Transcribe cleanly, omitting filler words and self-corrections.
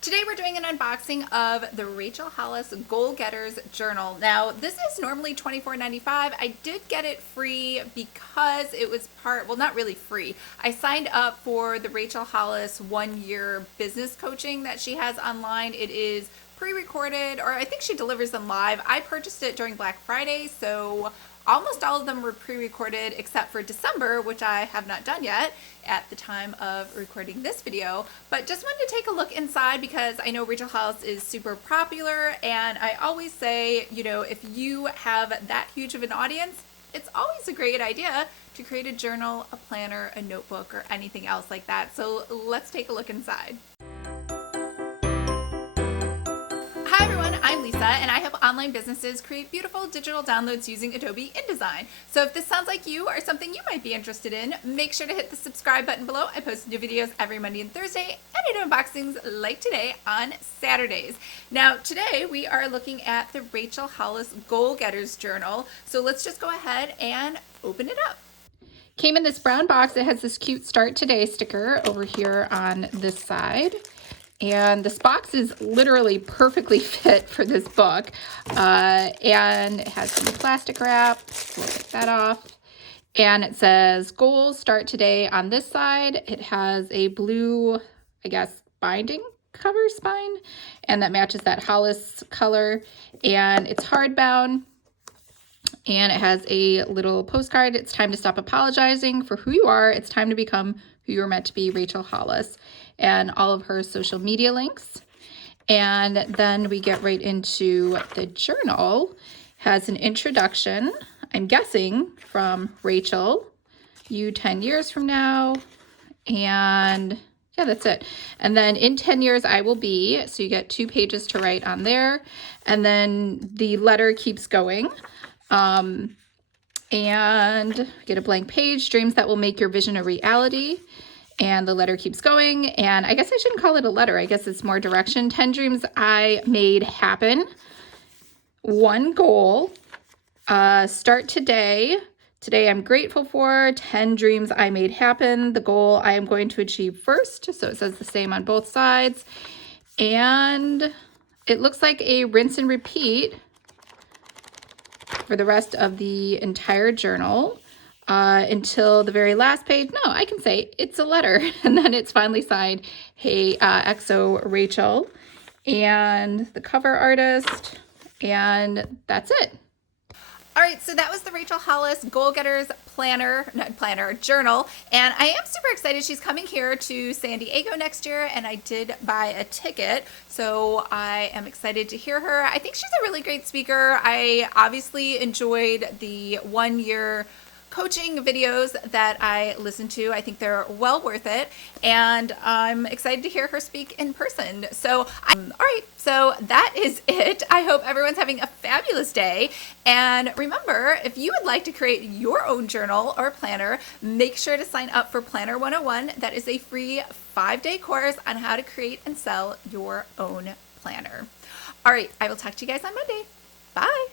Today we're doing an unboxing of the Rachel Hollis Goal Getters Journal. Now this is normally $24.95. I did get it free because it was well, not really free. I signed up for the Rachel Hollis 1-year business coaching that she has online. It is pre-recorded, or I think she delivers them live. I purchased it during Black Friday, so almost all of them were pre-recorded except for December, which I have not done yet at the time of recording this video. But just wanted to take a look inside because I know Rachel Hollis is super popular, and I always say, you know, if you have that huge of an audience, it's always a great idea to create a journal, a planner, a notebook, or anything else like that. So let's take a look inside. Hi everyone, I'm Lisa, and I help online businesses create beautiful digital downloads using Adobe InDesign. So if this sounds like you or something you might be interested in, make sure to hit the subscribe button below. I post new videos every Monday and Thursday, and I do unboxings like today on Saturdays. Now today we are looking at the Rachel Hollis Goal Getters Journal. So let's just go ahead and open it up. Came in this brown box. It has this cute Start Today sticker over here on this side. And this box is literally perfectly fit for this book. And it has some plastic wrap. We'll take that off. And it says goals start today on this side. It has a blue, I guess, binding cover spine. And that matches that Hollis color. And it's hardbound. And it has a little postcard. It's time to stop apologizing for who you are. It's time to become who you were meant to be, Rachel Hollis, and all of her social media links. And then we get right into the journal. Has an introduction, I'm guessing, from Rachel, you 10 years from now. And yeah, that's it. And then in 10 years I will be, so you get 2 pages to write on there. And then the letter keeps going. And get a blank page, dreams that will make your vision a reality. And the letter keeps going. And I guess I shouldn't call it a letter. I guess it's more direction. 10 dreams I made happen. 1 goal. Start today. Today I'm grateful for. 10 dreams I made happen. The goal I am going to achieve first. So it says the same on both sides. And it looks like a rinse and repeat for the rest of the entire journal until the very last page. No, I can say it's a letter. And then it's finally signed, hey, XO Rachel, and the cover artist, and that's it. All right, so that was the Rachel Hollis Goal Getters journal, and I am super excited. She's coming here to San Diego next year, and I did buy a ticket, so I am excited to hear her. I think she's a really great speaker. I obviously enjoyed the 1-year coaching videos that I listened to. I think they're well worth it, and I'm excited to hear her speak in person. So, all right, so that is it. I hope everyone's having a fabulous day, and remember, if you would like to create your own journal or planner, make sure to sign up for Planner 101. That is a free 5-day course on how to create and sell your own planner. All right, I will talk to you guys on Monday. Bye.